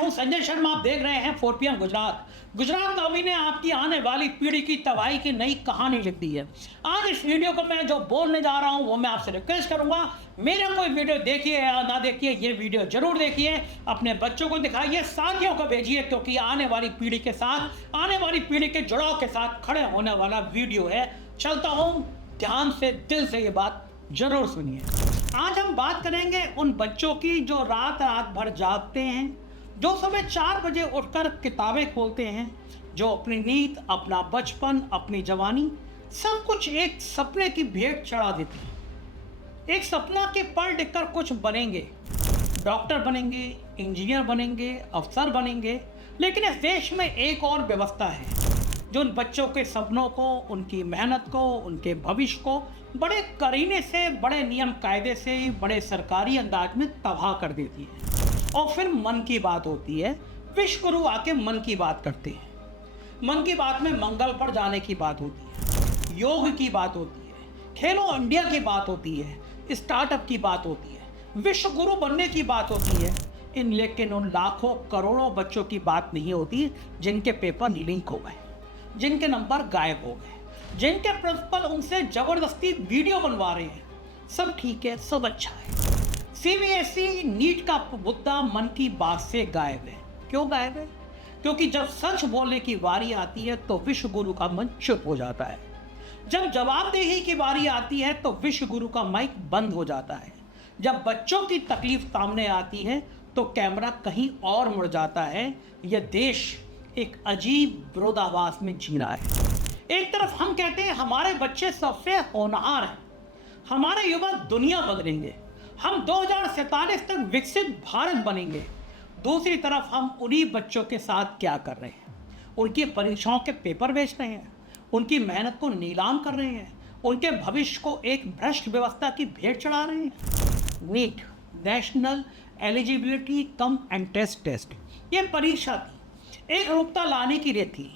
हूं संजय शर्मा, आप देख रहे हैं 4 PM गुजरात। गुजरात नौवीं ने आपकी आने वाली पीढ़ी की तबाही की नई कहानी लिख दी है। आज इस वीडियो को मैं जो बोलने जा रहा हूं वो मैं आपसे रिक्वेस्ट करूंगा, मेरा कोई वीडियो देखिए या ना देखिए, ये वीडियो जरूर देखिए, अपने बच्चों को दिखाइए, साथियों को भेजिए, क्योंकि आने वाली पीढ़ी के साथ, आने वाली पीढ़ी के जुड़ाव के साथ खड़े होने वाला वीडियो है। चलता हूं, ध्यान से, दिल से ये बात जरूर सुनिए। आज हम बात करेंगे उन बच्चों की जो रात रात भर जागते हैं, जो सुबह 4 बजे उठकर किताबें खोलते हैं, जो अपनी नींद, अपना बचपन, अपनी जवानी सब कुछ एक सपने की भेंट चढ़ा देते हैं। एक सपना के पढ़ लिख कर कुछ बनेंगे, डॉक्टर बनेंगे, इंजीनियर बनेंगे, अफसर बनेंगे। लेकिन इस देश में एक और व्यवस्था है जो उन बच्चों के सपनों को, उनकी मेहनत को, उनके भविष्य को बड़े करीने से, बड़े नियम कायदे से, बड़े सरकारी अंदाज में तबाह कर देती है। और फिर मन की बात होती है, विश्व गुरु आके मन की बात करते हैं। मन की बात में मंगल पर जाने की बात होती है, योग की बात होती है, खेलो इंडिया की बात होती है, स्टार्टअप की बात होती है, विश्व गुरु बनने की बात होती है। लेकिन उन लाखों करोड़ों बच्चों की बात नहीं होती जिनके पेपर लीक हो गए, जिनके नंबर गायब हो गए, जिनके प्रिंसिपल उनसे जबरदस्ती वीडियो बनवा रहे हैं। सब ठीक है, सब अच्छा है। CBSE नीट का मुद्दा मन की बात से गायब है। क्यों गायब है? क्योंकि जब सच बोलने की बारी आती है तो विश्व गुरु का मन चुप हो जाता है। जब जवाबदेही की बारी आती है तो विश्व गुरु का माइक बंद हो जाता है। जब बच्चों की तकलीफ सामने आती है तो कैमरा कहीं और मुड़ जाता है। यह देश एक अजीब विरोधाभास में जी रहा है। एक तरफ हम कहते हैं हमारे बच्चे सबसे होनहार हैं, हमारे युवा दुनिया बदलेंगे, हम 2047 तक विकसित भारत बनेंगे। दूसरी तरफ हम उन्हीं बच्चों के साथ क्या कर रहे हैं? उनकी परीक्षाओं के पेपर बेच रहे हैं, उनकी मेहनत को नीलाम कर रहे हैं, उनके भविष्य को एक भ्रष्ट व्यवस्था की भेंट चढ़ा रहे हैं। NEET, national eligibility cum entrance test, ये परीक्षा थी, एक रूपता लाने की लिए थी।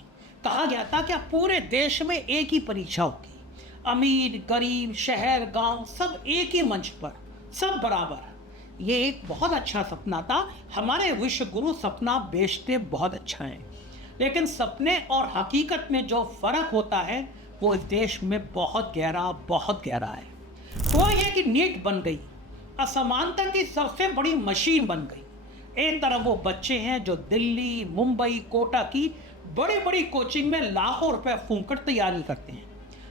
कहा गया था कि पूरे देश में एक ही परीक्षा होगी, अमीर, गरीब, शहर, गांव सब एक ही मंच पर, सब बराबर। ये एक बहुत अच्छा सपना था। हमारे विश्व गुरु सपना बेचते बहुत अच्छा है, लेकिन सपने और हकीकत में जो फर्क होता है वो इस देश में बहुत गहरा है। वो ये कि नीट बन गई, असमानता की सबसे बड़ी मशीन बन गई। एक तरफ वो बच्चे हैं जो दिल्ली, मुंबई, कोटा की बड़ी बड़ी कोचिंग में लाखों रुपए फूंक कर तैयारी करते हैं,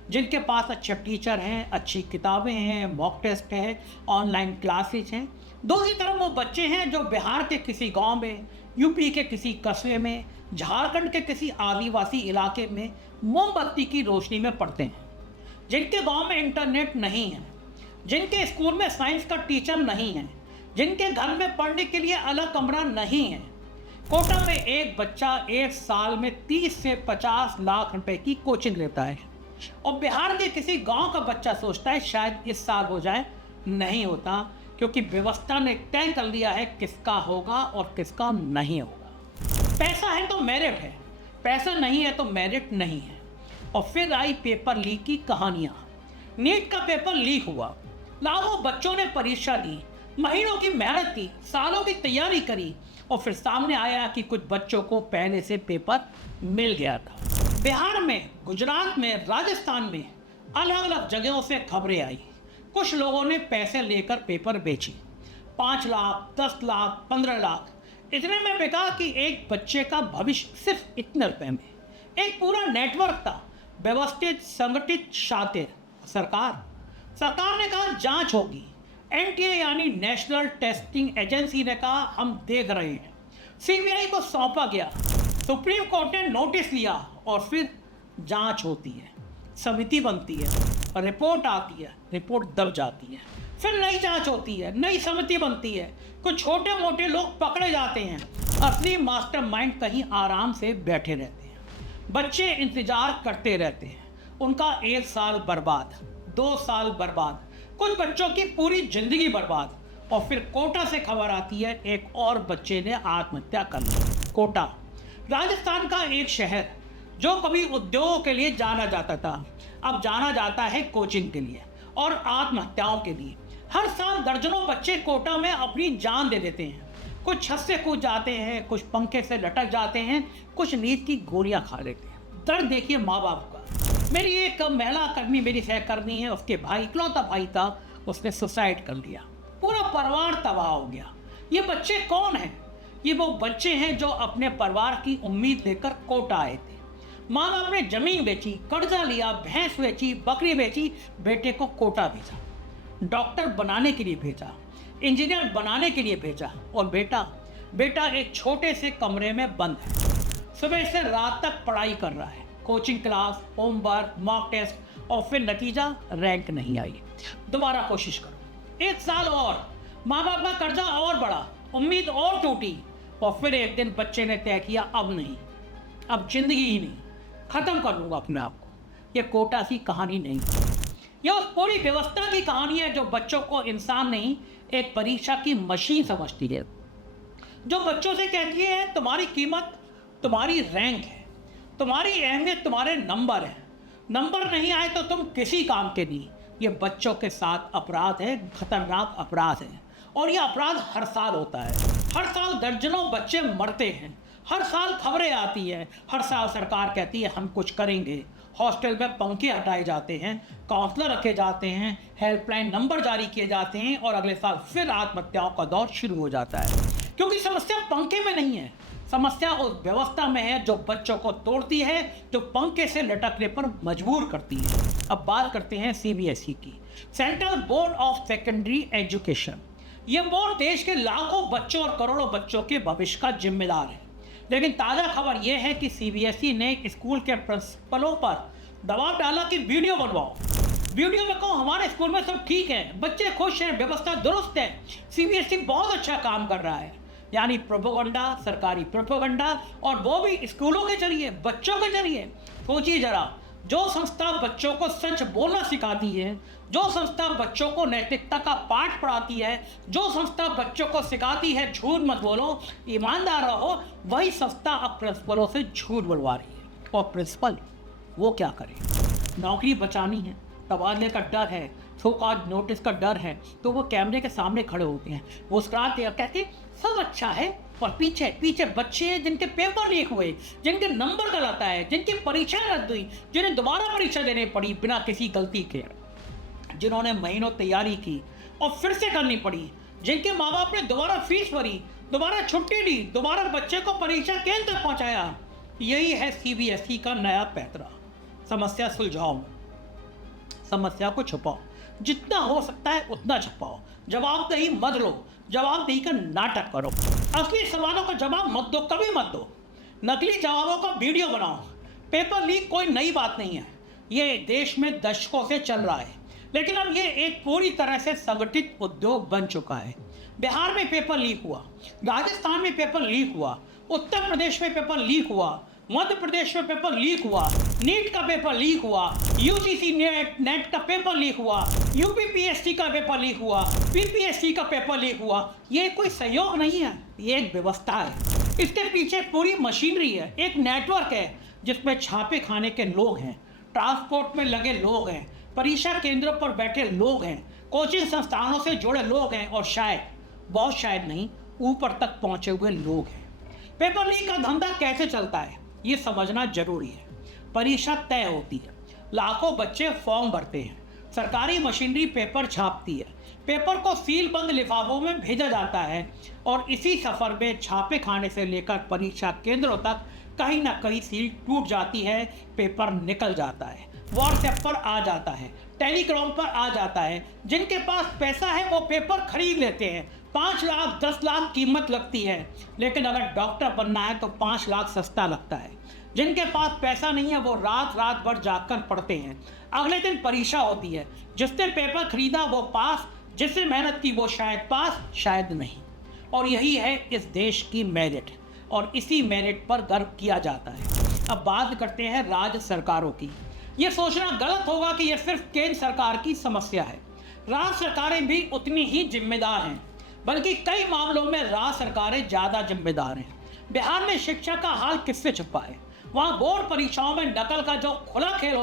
जिनके पास अच्छे टीचर हैं, अच्छी किताबें हैं, मॉक टेस्ट है, ऑनलाइन क्लासेज हैं। दूसरी तरफ वो बच्चे हैं जो बिहार के किसी गांव में, यूपी के किसी कस्बे में, झारखंड के किसी आदिवासी इलाके में मोमबत्ती की रोशनी में पढ़ते हैं, जिनके गांव में इंटरनेट नहीं है, जिनके स्कूल में साइंस का टीचर नहीं है, जिनके घर में पढ़ने के लिए अलग कमरा नहीं है। कोटा में एक बच्चा एक साल में 30 से 50 लाख रुपए की कोचिंग लेता है, और बिहार के किसी गांव का बच्चा सोचता है शायद इस साल हो जाए। नहीं होता, क्योंकि व्यवस्था ने तय कर लिया है किसका होगा और किसका नहीं होगा। पैसा है तो मेरिट है, पैसा नहीं है तो मेरिट नहीं है। और फिर आई पेपर लीक की कहानियाँ। नीट का पेपर लीक हुआ, लाखों बच्चों ने परीक्षा दी, महीनों की मेहनत की, सालों की तैयारी करी, और फिर सामने आया कि कुछ बच्चों को पहले से पेपर मिल गया था। बिहार में, गुजरात में, राजस्थान में अलग अलग जगहों से खबरें आई। कुछ लोगों ने पैसे लेकर पेपर बेचे, 5 लाख, 10 लाख, 15 लाख, इतने में बिका कि एक बच्चे का भविष्य सिर्फ इतने रुपए में। एक पूरा नेटवर्क था, व्यवस्थित, संगठित, शातिर। सरकार ने कहा जांच होगी। NTA यानी नेशनल टेस्टिंग एजेंसी ने कहा हम देख रहे हैं। CBI को सौंपा गया, सुप्रीम कोर्ट ने नोटिस लिया, और फिर जांच होती है, समिति बनती है, रिपोर्ट आती है, रिपोर्ट दब जाती है, फिर नई जांच होती है, नई समिति बनती है, कुछ छोटे मोटे लोग पकड़े जाते हैं, असली मास्टरमाइंड कहीं आराम से बैठे रहते हैं। बच्चे इंतजार करते रहते हैं, उनका 1 साल बर्बाद, 2 साल बर्बाद, कुछ बच्चों की पूरी जिंदगी बर्बाद। और फिर कोटा से खबर आती है एक और बच्चे ने आत्महत्या कर ली। कोटा राजस्थान का एक शहर जो कभी उद्योगों के लिए जाना जाता था, अब जाना जाता है कोचिंग के लिए और आत्महत्याओं के लिए। हर साल दर्जनों बच्चे कोटा में अपनी जान दे देते हैं। कुछ छत से कूद जाते हैं, कुछ पंखे से लटक जाते हैं, कुछ नींद की गोलियां खा लेते हैं। दर्द देखिए माँ बाप का। मेरी एक महिला कर्मी, मेरी सहकर्मी है, उसके भाई, इकलौता भाई था, उसने सुसाइड कर लिया। पूरा परिवार तबाह हो गया। ये बच्चे कौन हैं? ये वो बच्चे हैं जो अपने परिवार की उम्मीद लेकर कोटा आए थे। माँ बाप ने जमीन बेची, कर्जा लिया, भैंस बेची, बकरी बेची, बेटे को कोटा भेजा, डॉक्टर बनाने के लिए भेजा, इंजीनियर बनाने के लिए भेजा, और बेटा एक छोटे से कमरे में बंद है। सुबह से रात तक पढ़ाई कर रहा है, coaching class, homework, mock test, और फिर नतीजा रैंक नहीं आई। दोबारा कोशिश करो, 1 साल और, माँ बाप का कर्जा और बढ़ा, उम्मीद और टूटी, और फिर एक दिन बच्चे ने तय किया अब नहीं, अब जिंदगी ही नहीं, खत्म कर लूँगा अपने आप को। ये कोटा सी कहानी नहीं, यह उस पूरी व्यवस्था की कहानी है जो बच्चों को इंसान नहीं, एक परीक्षा की मशीन समझती है, जो बच्चों से कहती है तुम्हारी कीमत तुम्हारी रैंक है, तुम्हारी अहमियत तुम्हारे नंबर है, नंबर नहीं आए तो तुम किसी काम के नहीं। ये बच्चों के साथ अपराध है, खतरनाक अपराध है, और यह अपराध हर साल होता है। हर साल दर्जनों बच्चे मरते हैं, हर साल खबरें आती हैं, हर साल सरकार कहती है हम कुछ करेंगे। हॉस्टल में पंखे हटाए जाते हैं, काउंसलर रखे जाते हैं, हेल्पलाइन नंबर जारी किए जाते हैं, और अगले साल फिर आत्महत्याओं का दौर शुरू हो जाता है। क्योंकि समस्या पंखे में नहीं है, समस्या उस व्यवस्था में है जो बच्चों को तोड़ती है, जो पंखे से लटकने पर मजबूर करती है। अब बात करते हैं CBSE की, central board of secondary education. ये बोर्ड देश के लाखों बच्चों और करोड़ों बच्चों के भविष्य का जिम्मेदार है। लेकिन ताज़ा खबर यह है कि CBSE ने स्कूल के प्रिंसिपलों पर दबाव डाला कि वीडियो बनवाओ, वीडियो में कहो हमारे स्कूल में सब ठीक है, बच्चे खुश हैं, व्यवस्था दुरुस्त है, CBSE बहुत अच्छा काम कर रहा है। यानी प्रोपेगेंडा, सरकारी प्रोपेगेंडा, और वो भी स्कूलों के जरिए, बच्चों के जरिए। सोचिए जरा, जो संस्था बच्चों को सच बोलना सिखाती है, जो संस्था बच्चों को नैतिकता का पाठ पढ़ाती है, जो संस्था बच्चों को सिखाती है झूठ मत बोलो, ईमानदार रहो, वही संस्था अब प्रिंसिपलों से झूठ बोलवा रही है। और प्रिंसिपल वो क्या करे? नौकरी बचानी है, तबादले का डर है, शोकॉज नोटिस का डर है, तो वो कैमरे के सामने खड़े होते हैं, वो मुस्कुराते हैं, कहते सब अच्छा है, और पीछे पीछे बच्चे हैं जिनके पेपर लीक हुए, जिनके नंबर गलत आए, जिनकी परीक्षा रद्द हुई, जिन्हें दोबारा परीक्षा देनी पड़ी बिना किसी गलती के, जिन्होंने महीनों तैयारी की और फिर से करनी पड़ी, जिनके माँ बाप ने दोबारा फीस भरी, दोबारा छुट्टी ली, दोबारा बच्चे को परीक्षा केंद्र तक पहुँचाया। यही है CBSE का नया पैतरा। समस्या सुलझाओ, समस्या को छुपाओ, जितना हो सकता है उतना छुपाओ, जवाबदेही मत लो, जवाबदेही का नाटक करो, असली सवालों का जवाब मत दो, कभी मत दो, नकली जवाबों का वीडियो बनाओ। पेपर लीक कोई नई बात नहीं है, ये देश में दशकों से चल रहा है, लेकिन अब ये एक पूरी तरह से संगठित उद्योग बन चुका है। बिहार में पेपर लीक हुआ, राजस्थान में पेपर लीक हुआ, उत्तर प्रदेश में पेपर लीक हुआ, मध्य प्रदेश में पेपर लीक हुआ, नीट का पेपर लीक हुआ, UGC नेट का पेपर लीक हुआ, UPPSC का पेपर लीक हुआ, PPSC का पेपर लीक हुआ। ये कोई सहयोग नहीं है, ये एक व्यवस्था है, इसके पीछे पूरी मशीनरी है, एक नेटवर्क है जिसमें छापे खाने के लोग हैं, ट्रांसपोर्ट में लगे लोग हैं, परीक्षा केंद्रों पर बैठे लोग हैं, कोचिंग संस्थानों से जुड़े लोग हैं, और शायद, बहुत शायद नहीं, ऊपर तक पहुंचे हुए लोग हैं। पेपर लीक का धंधा कैसे चलता है ये समझना जरूरी है। परीक्षा तय होती है, लाखों बच्चे फॉर्म भरते हैं, सरकारी मशीनरी पेपर छापती है, पेपर को सीलबंद लिफाफों में भेजा जाता है, और इसी सफ़र में छापे खाने से लेकर परीक्षा केंद्रों तक कहीं ना कहीं सील टूट जाती है, पेपर निकल जाता है, व्हाट्सएप पर आ जाता है, टेलीग्राम पर आ जाता है। जिनके पास पैसा है वो पेपर खरीद लेते हैं, 5 लाख 10 लाख कीमत लगती है, लेकिन अगर डॉक्टर बनना है तो 5 लाख सस्ता लगता है। जिनके पास पैसा नहीं है वो रात रात भर जाकर पढ़ते हैं, अगले दिन परीक्षा होती है, जिसने पेपर खरीदा वो पास, जिसने मेहनत की वो शायद पास शायद नहीं। और यही है इस देश की मेरिट, और इसी मेरिट पर गर्व किया जाता है। अब बात करते हैं राज्य सरकारों की। ये सोचना गलत होगा कि यह सिर्फ केंद्र सरकार की समस्या है, राज्य सरकारें भी उतनी ही जिम्मेदार हैं, बल्कि कई मामलों में राज्य सरकारें ज़्यादा जिम्मेदार हैं। बिहार में शिक्षा का हाल किससे छुपा है? वहाँ बोर्ड परीक्षाओं में नकल का जो खुला खेल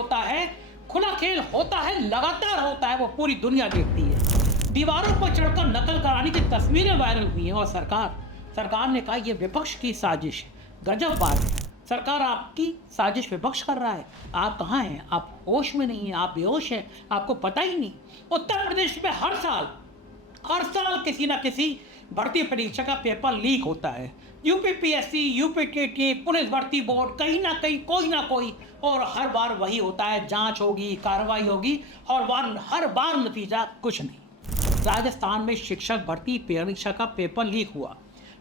होता है, लगातार होता है, वो पूरी दुनिया देखती है। दीवारों पर चढ़कर नकल कराने की तस्वीरें वायरल हुई हैं, और सरकार सरकार ने कहा ये विपक्ष की साजिश है। गजब बात है, सरकार आपकी साजिश विपक्ष कर रहा है। आप कहाँ हैं? आप होश में नहीं हैं, आप बेहोश हैं, आपको पता ही नहीं। उत्तर प्रदेश में हर साल किसी ना किसी भर्ती परीक्षा का पेपर लीक होता है। यूपीपीएससी, यूपीटीटी, पुलिस भर्ती बोर्ड, कहीं ना कहीं कोई ना कोई, और हर बार वही होता है, जांच होगी, कार्रवाई होगी, और हर बार नतीजा कुछ नहीं। राजस्थान में शिक्षक भर्ती परीक्षा का पेपर लीक हुआ।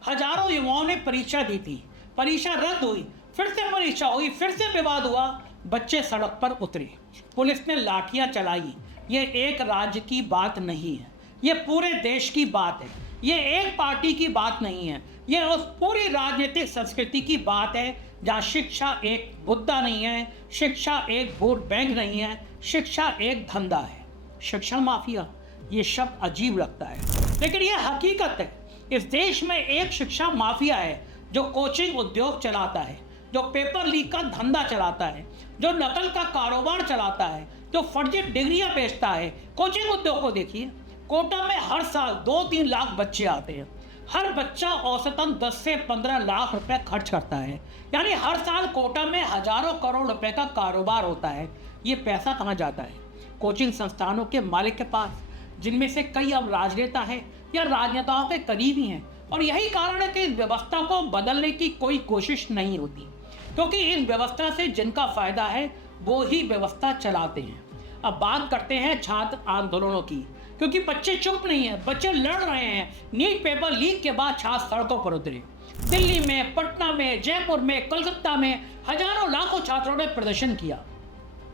हजारों युवाओं ने परीक्षा दी थी, परीक्षा रद्द हुई, फिर से परीक्षा हुई, फिर से विवाद हुआ, बच्चे सड़क पर उतरे, पुलिस ने लाठियां चलाई। ये एक राज्य की बात नहीं है, ये पूरे देश की बात है, ये एक पार्टी की बात नहीं है, ये उस पूरी राजनीतिक संस्कृति की बात है जहाँ शिक्षा एक मुद्दा नहीं है, शिक्षा एक वोट बैंक नहीं है, शिक्षा एक धंधा है। शिक्षण माफिया, ये शब्द अजीब लगता है, लेकिन ये हकीकत है। इस देश में एक शिक्षा माफिया है जो कोचिंग उद्योग चलाता है, जो पेपर लीक का धंधा चलाता है, जो नकल का कारोबार चलाता है, जो फर्जी डिग्रियां बेचता है। कोचिंग उद्योग को देखिए, कोटा में हर साल 2-3 लाख बच्चे आते हैं, हर बच्चा औसतन 10 से 15 लाख रुपए खर्च करता है, यानी हर साल कोटा में हजारों करोड़ रुपए का कारोबार होता है। ये पैसा कहाँ जाता है? कोचिंग संस्थानों के मालिक के पास, जिनमें से कई अब राजनेता हैं या राजनेताओं के करीबी हैं। और यही कारण है कि इस व्यवस्था को बदलने की कोई कोशिश नहीं होती, क्योंकि इस व्यवस्था से जिनका फायदा है वो ही व्यवस्था चलाते हैं। अब बात करते हैं छात्र आंदोलनों की, क्योंकि बच्चे चुप नहीं है, बच्चे लड़ रहे हैं। नीट पेपर लीक के बाद छात्र सड़कों पर उतरे। दिल्ली में, पटना में, जयपुर में, कोलकाता में हजारों लाखों छात्रों ने प्रदर्शन किया।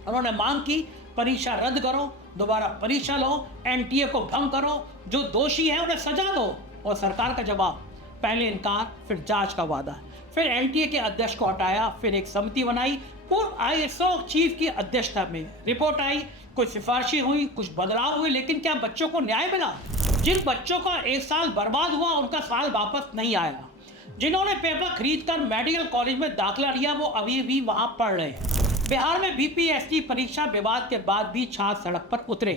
उन्होंने मांग की परीक्षा रद्द करो, दोबारा परीक्षा लो, एनटीए को भंग करो, जो दोषी है उन्हें सजा दो। और सरकार का जवाब, पहले इनकार, फिर जांच का वादा, फिर एनटीए के अध्यक्ष को हटाया, फिर एक समिति बनाई, पूर्व आईएसओ चीफ की अध्यक्षता में रिपोर्ट आई, कुछ सिफारिशें हुई, कुछ बदलाव हुए, लेकिन क्या बच्चों को न्याय मिला? जिन बच्चों का एक साल बर्बाद हुआ उनका साल वापस नहीं आया। जिन्होंने पेपर खरीद कर मेडिकल कॉलेज में दाखिला लिया वो अभी भी वहां पढ़ रहे हैं। बिहार में बीपीएससी परीक्षा विवाद के बाद भी छात्र सड़क पर उतरे।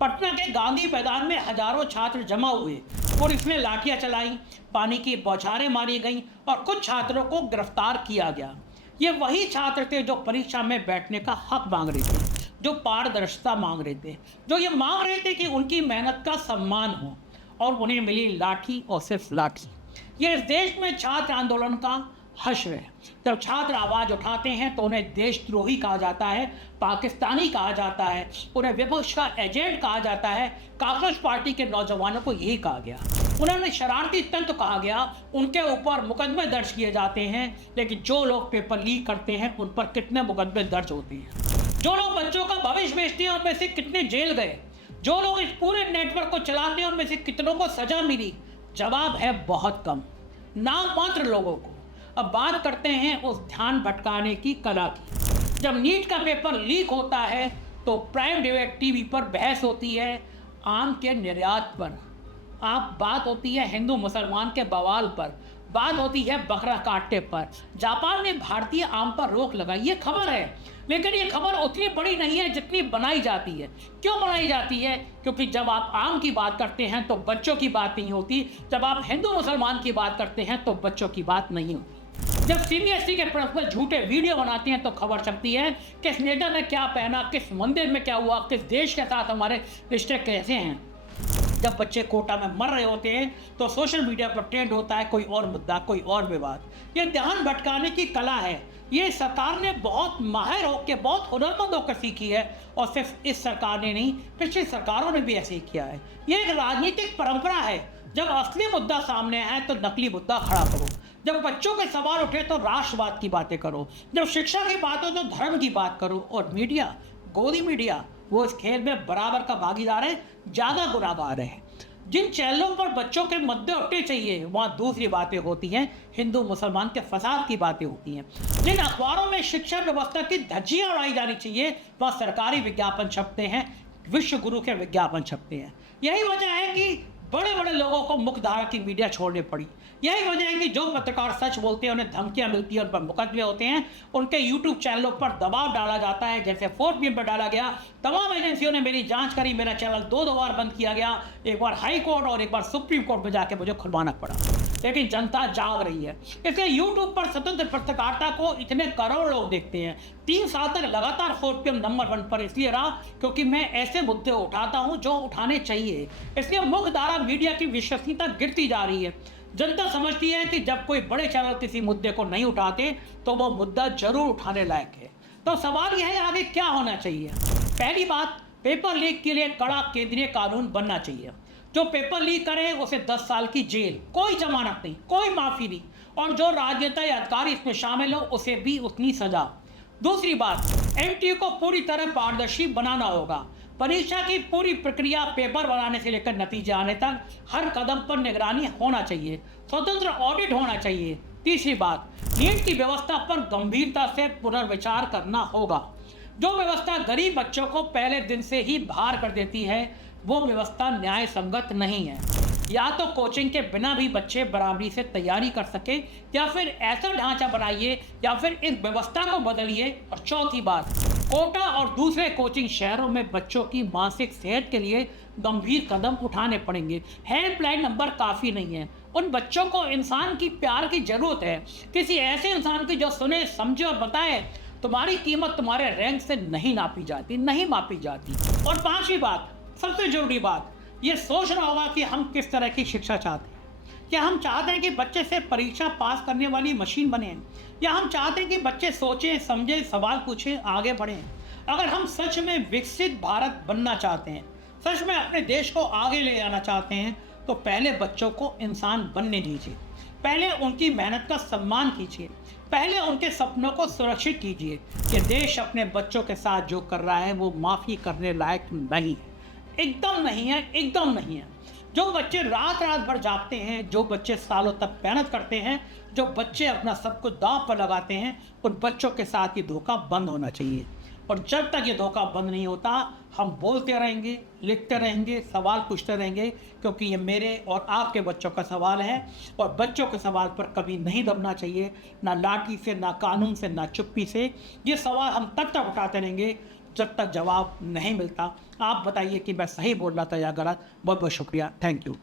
पटना के गांधी मैदान में हजारों छात्र जमा हुए, पुलिस ने लाठियां चलाई, पानी की बौछारें मारी गईं और कुछ छात्रों को गिरफ्तार किया गया। ये वही छात्र थे जो परीक्षा में बैठने का हक मांग रहे थे, जो पारदर्शिता मांग रहे थे, जो ये मांग रहे थे कि उनकी मेहनत का सम्मान हो, और उन्हें मिली लाठी और सिर्फ लाठी। ये इस देश में छात्र आंदोलन का हश्र है। जब छात्र आवाज़ उठाते हैं तो उन्हें देशद्रोही कहा जाता है, पाकिस्तानी कहा जाता है, उन्हें विपक्ष का एजेंट कहा जाता है। कांग्रेस पार्टी के नौजवानों को यही कहा गया, उन्होंने शरारती तंत्र कहा गया। उनके ऊपर मुकदमे दर्ज किए जाते हैं, लेकिन जो लोग पेपर लीक करते हैं उन पर कितने मुकदमे दर्ज होते हैं? जो लोग बच्चों का भविष्य बेचते हैं उनमें से कितने जेल गए? जो लोग इस पूरे नेटवर्क को चलाते हैं उनमें से कितनों को सजा मिली? जवाब है बहुत कम, नाम मात्र लोगों को। अब बात करते हैं उस ध्यान भटकाने की कला की। जब नीट का पेपर लीक होता है तो प्राइम डिबेट टीवी पर बहस होती है आम के निर्यात पर, आप बात होती है हिंदू मुसलमान के बवाल पर, बात होती है बकरा काटने पर। जापान ने भारतीय आम पर रोक लगाई, ये खबर है, लेकिन ये खबर उतनी बड़ी नहीं है जितनी बनाई जाती है। क्यों बनाई जाती है? क्योंकि जब आप आम की बात करते हैं तो बच्चों की बात नहीं होती, जब आप हिंदू मुसलमान की बात करते हैं तो बच्चों की बात नहीं होती। जब सीबीएसई के प्रश्न पर झूठे वीडियो बनाते हैं तो खबर चलती है किस नेता ने क्या पहना, किस मंदिर में क्या हुआ, किस देश के साथ हमारे रिश्ते कैसे हैं। जब बच्चे कोटा में मर रहे होते हैं तो सोशल मीडिया पर ट्रेंड होता है कोई और मुद्दा, कोई और विवाद। ये ध्यान भटकाने की कला है, ये सरकार ने बहुत माहिर होकर, बहुत हुनरमंद होकर सीखी है। और सिर्फ इस सरकार ने नहीं, पिछली सरकारों ने भी ऐसे ही किया है। ये एक राजनीतिक परंपरा है, जब असली मुद्दा सामने आए तो नकली मुद्दा खड़ा करो, जब बच्चों के सवाल उठे तो राष्ट्रवाद की बातें करो, जब शिक्षा की बात हो तो धर्म की बात करो। और मीडिया, गोदी मीडिया, वो इस खेल में बराबर का भागीदार है, ज़्यादा गुनाहगार है। जिन चैनलों पर बच्चों के मुद्दे उठने चाहिए वहाँ दूसरी बातें होती हैं, हिंदू मुसलमान के फसाद की बातें होती हैं। जिन अखबारों में शिक्षा व्यवस्था की धज्जियाँ उड़ाई जानी चाहिए वहाँ सरकारी विज्ञापन छपते हैं, विश्व गुरु के विज्ञापन छपते हैं। यही वजह है कि बड़े बड़े लोगों को मुख्यधारा की मीडिया छोड़नी पड़ी। यही वजह है कि जो पत्रकार सच बोलते हैं, उन्हें धमकियां मिलती हैं, उन पर मुकदमे होते हैं, उनके यूट्यूब चैनलों पर दबाव डाला जाता है। जैसे 4PM पर डाला गया, तमाम एजेंसियों ने मेरी जांच करी, मेरा चैनल दो बार बंद किया गया, एक बार हाई कोर्ट और एक बार सुप्रीम कोर्ट में जाके मुझे खुलवाना पड़ा। लेकिन जनता जाग रही है। इसलिए यूट्यूब पर स्वतंत्र पत्रकारिता को इतने करोड़ लोग देखते हैं। 3 साल तक लगातार 4PM नंबर 1 पर इसलिए रहा क्योंकि मैं ऐसे मुद्दे उठाता हूं जो उठाने चाहिए। इसलिए मुख्यधारा मीडिया की विश्वसनीयता गिरती जा रही है। जनता समझती है कि जब कोई बड़े चैनल किसी मुद्दे को नहीं उठाते तो वो मुद्दा जरूर उठाने लायक है। तो सवाल यह है, आगे क्या होना चाहिए? पहली बात, पेपर लीक के लिए कड़ा केंद्रीय कानून बनना चाहिए। जो पेपर लीक करे उसे 10 साल की जेल, कोई जमानत नहीं, कोई माफी नहीं, और जो राजनेता या अधिकारी इसमें शामिल हो उसे भी उतनी सजा। दूसरी बात, MTU को पूरी तरह पारदर्शी बनाना होगा। परीक्षा की पूरी प्रक्रिया पेपर बनाने से लेकर नतीजे आने तक हर कदम पर निगरानी होना चाहिए, स्वतंत्र ऑडिट होना चाहिए। तीसरी बात, नीट की व्यवस्था पर गंभीरता से पुनर्विचार करना होगा। जो व्यवस्था गरीब बच्चों को पहले दिन से ही बाहर कर देती है वो व्यवस्था न्याय संगत नहीं है। या तो कोचिंग के बिना भी बच्चे बराबरी से तैयारी कर सके, या फिर ऐसा ढांचा बनाइए, या फिर इस व्यवस्था को बदलिए। और चौथी बात, कोटा और दूसरे कोचिंग शहरों में बच्चों की मानसिक सेहत के लिए गंभीर कदम उठाने पड़ेंगे। हेल्पलाइन नंबर काफ़ी नहीं है। उन बच्चों को इंसान की प्यार की जरूरत है, किसी ऐसे इंसान की जो सुने, समझे और बताए। तुम्हारी कीमत तुम्हारे रैंक से नहीं नापी जाती, नहीं मापी जाती। और पांचवी बात, सबसे जरूरी बात, ये सोचना होगा कि हम किस तरह की शिक्षा चाहते हैं। क्या हम चाहते हैं कि बच्चे सिर्फ परीक्षा पास करने वाली मशीन बने, या हम चाहते हैं कि बच्चे सोचें, समझें, सवाल पूछें, आगे बढ़ें? अगर हम सच में विकसित भारत बनना चाहते हैं, सच में अपने देश को आगे ले जाना चाहते हैं, तो पहले बच्चों को इंसान बनने दीजिए, पहले उनकी मेहनत का सम्मान कीजिए, पहले उनके सपनों को सुरक्षित कीजिए। कि देश अपने बच्चों के साथ जो कर रहा है वो माफ़ी करने लायक नहीं है, एकदम नहीं है, एकदम नहीं है। जो बच्चे रात रात भर जागते हैं, जो बच्चे सालों तक मेहनत करते हैं, जो बच्चे अपना सब कुछ दांव पर लगाते हैं, उन बच्चों के साथ ये धोखा बंद होना चाहिए। और जब तक ये धोखा बंद नहीं होता, हम बोलते रहेंगे, लिखते रहेंगे, सवाल पूछते रहेंगे, क्योंकि ये मेरे और आपके बच्चों का सवाल है। और बच्चों के सवाल पर कभी नहीं दबना चाहिए, ना लाठी से, ना कानून से, ना चुप्पी से। ये सवाल हम तब तक उठाते रहेंगे जब तक जवाब नहीं मिलता। आप बताइए कि मैं सही बोल रहा था या गलत। बहुत बहुत शुक्रिया, थैंक यू।